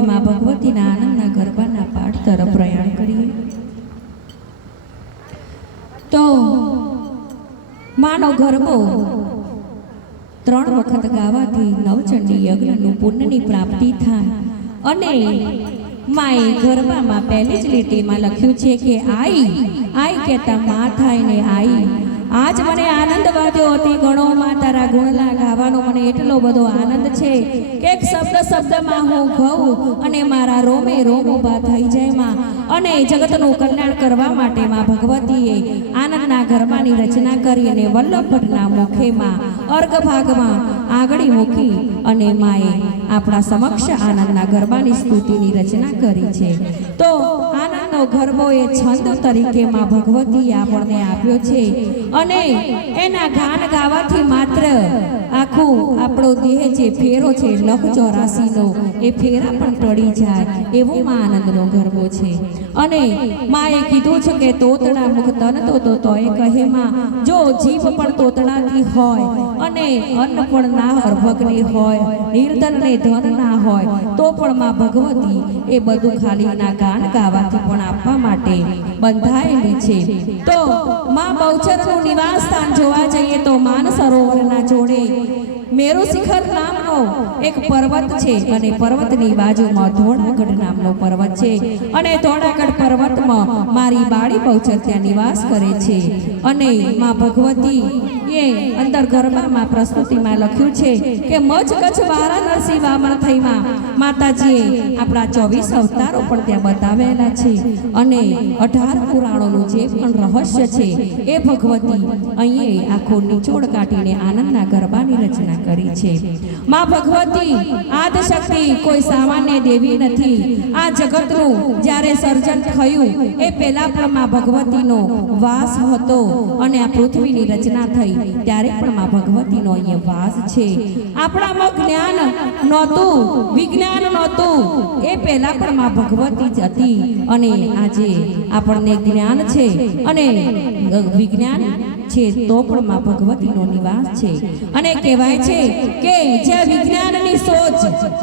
ભગવતીના આનંદના ગરબાના પાઠ તરફ પ્રયાણ કરીએ. તો માનો ગરબો ત્રણ વખત ગાવાથી નવચંડી યજ્ઞનું પુણ્યની પ્રાપ્તિ થાય અને માએ ગરબામાં પહેલી જ લીટીમાં લખ્યું છે કે આઈ આઈ કહેતા મા થાય ને આઈ. આજ મને આનંદ વાદ્યો અતિ ગણો માં તારા ગુણલા ગાવાનો મને એટલો બધો આનંદ છે કે એક શબ્દ શબ્દમાં હું ઘઉં અને મારા રોમે રોમ ઊભા થઈ જાય માં. અને જગતનું કલ્યાણ કરવા માટે માં ભગવતીએ આનંદના ગરબાની રચના કરી અને વલ્લભભટ્ટના મુખેમાં અર્ઘ ભાગમાં આગળી મૂકી અને માએ આપણા સમક્ષ આનંદના ગરબાની સ્તુતિની રચના કરી છે. તો આનંદનો ગરબો એ છંદ તરીકે માં ભગવતી આપણને આપ્યો છે. અને એના ગાન ગાવાથી માત્ર આખું આપણો દેહ જે ફેરો છે લખ ચોરાસીનો એ ફેરા પણ ટળી જાય. એવો માં આનંદનો ગરબો છે. અને માએ કીધું છે કે તોતણા મુખ તન તો તો એ કહે માં, જો જીભ પણ તોતડાતી હોય અને અન્ન પણ ના અર્ભકની હોય, નિર્ધન ને ધન ના હોય, તો પણ માં ભગવતી એ બધું ખાલી ના ગાન ગાવાથી પણ આપવા માટે બંધાયેલી છે. તો માં બહુચરનું નિવાસ સ્થાન જોવા જઈએ તો માન સરોવરના જોડે મેરુ શિખર નામનો એક પર્વત છે અને પર્વતની બાજુમાં ધોળાગઢ નામનો પર્વત છે. અને ધોળાગઢ પર્વતમાં મારી બાળી બહુચર ત્યાં નિવાસ કરે છે. અને માં ભગવતી એ અંદર ગરબામાં પ્રસ્તુતિમાં લખ્યું છે કે મજ કચ્છ વારાણસી વામણ થઈમાં માતાજીએ આપણા ચોવીસ અવતારો પણ ત્યાં બતાવેલા છે. અને અઢાર પુરાણોનું જે પણ રહસ્ય છે, એ ભગવતી અહીં આખો નિચોડ કાઢીને આનંદના ગરબાની રચના કરી છે. માં ભગવતી આદશક્તિ કોઈ સામાન્ય દેવી નથી. આ જગતનું જ્યારે સર્જન થયું, એ પહેલા પણ માં ભગવતીનો વાસ હતો અને આ પૃથ્વીની રચના થઈ. ત્યારે પણ માં ભગવતીનો અહીંયા વાસ છે. આપણામાં જ્ઞાન નહોતું, વિજ્ઞાન નહોતું. એ પહેલા પણ માં ભગવતી જ હતી. અને આજે આપણને જ્ઞાન છે. અને વિજ્ઞાન છે, તો પણ ભગવતીનો નિવાસ છે. અને કહેવાય છે કે જ્યાં વિજ્ઞાનની સોચ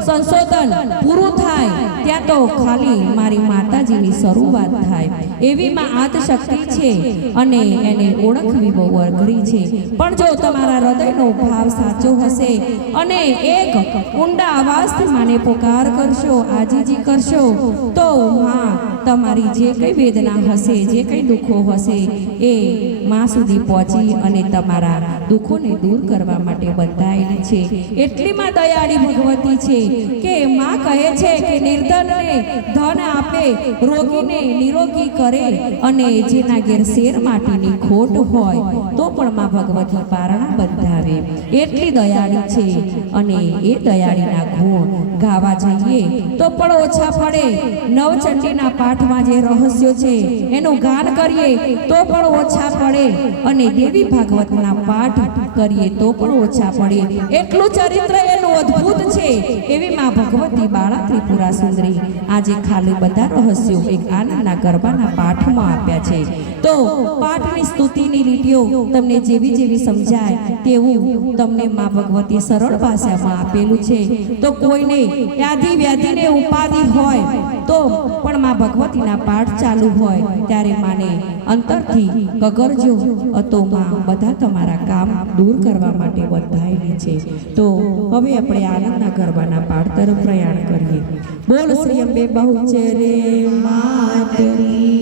સંશોધન પૂરું થાય, ત્યાં તો ખાલી મારી માતાજીની શરૂઆત થાય. એવી માં આદશક્તિ છે અને એને ઓળખવી બહુ અઘરી છે. પણ જો તમારા હૃદયનો સાચો હશે. અને એક ઊંડા અવાજથી માને પુકાર કરશો, આજીજી કરશો, તો માં તમારી જે કંઈ વેદના હશે, જે કંઈ દુઃખો હશે, એ માં સુધી પહોંચી અને તમારા દુઃખોને દૂર કરવા માટે બંધાયેલી છે. એટલીમાં દયાળી ભગવતી છે કે માં કહે છે કે નિર્ધનને ધન આપે, રોગીને નિરોગી કરે અને જેના ઘેર શેર માટીની ખોટ હોય, તો પણ માં ભગવતી પારણા બંધાવે. એટલી દયાળી છે અને એ દયાળીના ગુણ ગાવા જઈએ તો પણ ઓછા પડે નવચંડીના પાઠમાં જે રહસ્યો છે, એનું ગાન કરીએ તો પણ ઓછા પડે અને દેવી ભાગવતના પાઠ કરીએ તો પણ ઓછા પડે. એટલું ચરિત્ર એનું અદ્ભુત છે. એવી માં ભગવતી બાળા ત્રિપુરા સુંદરી આજે ખાલી બધા રહસ્યો એક આનંદના ગરબાના પાઠમાં આપ્યા છે. તો પાઠની સ્તુતિની લીટીઓ તમને જેવી જેવી સમજાય તેવું તમને મા ભગવતી સરળ ભાષામાં આપેલું છે. તો કોઈને વ્યાધિ વ્યાધિને ઉપાધિ હોય તો પણ મા ભગવતીના પાઠ ચાલુ હોય ત્યારે માને અંતરથી કગરજો તો માં. બધા તમારા કામ દૂર કરવા માટે બંધાયેલી છે. તો હવે આપણે આનંદના ગરબાના પાઠ તરફ પ્રયાણ કરીએ. બોલ શ્રી અંબે બહુચરે માતરી.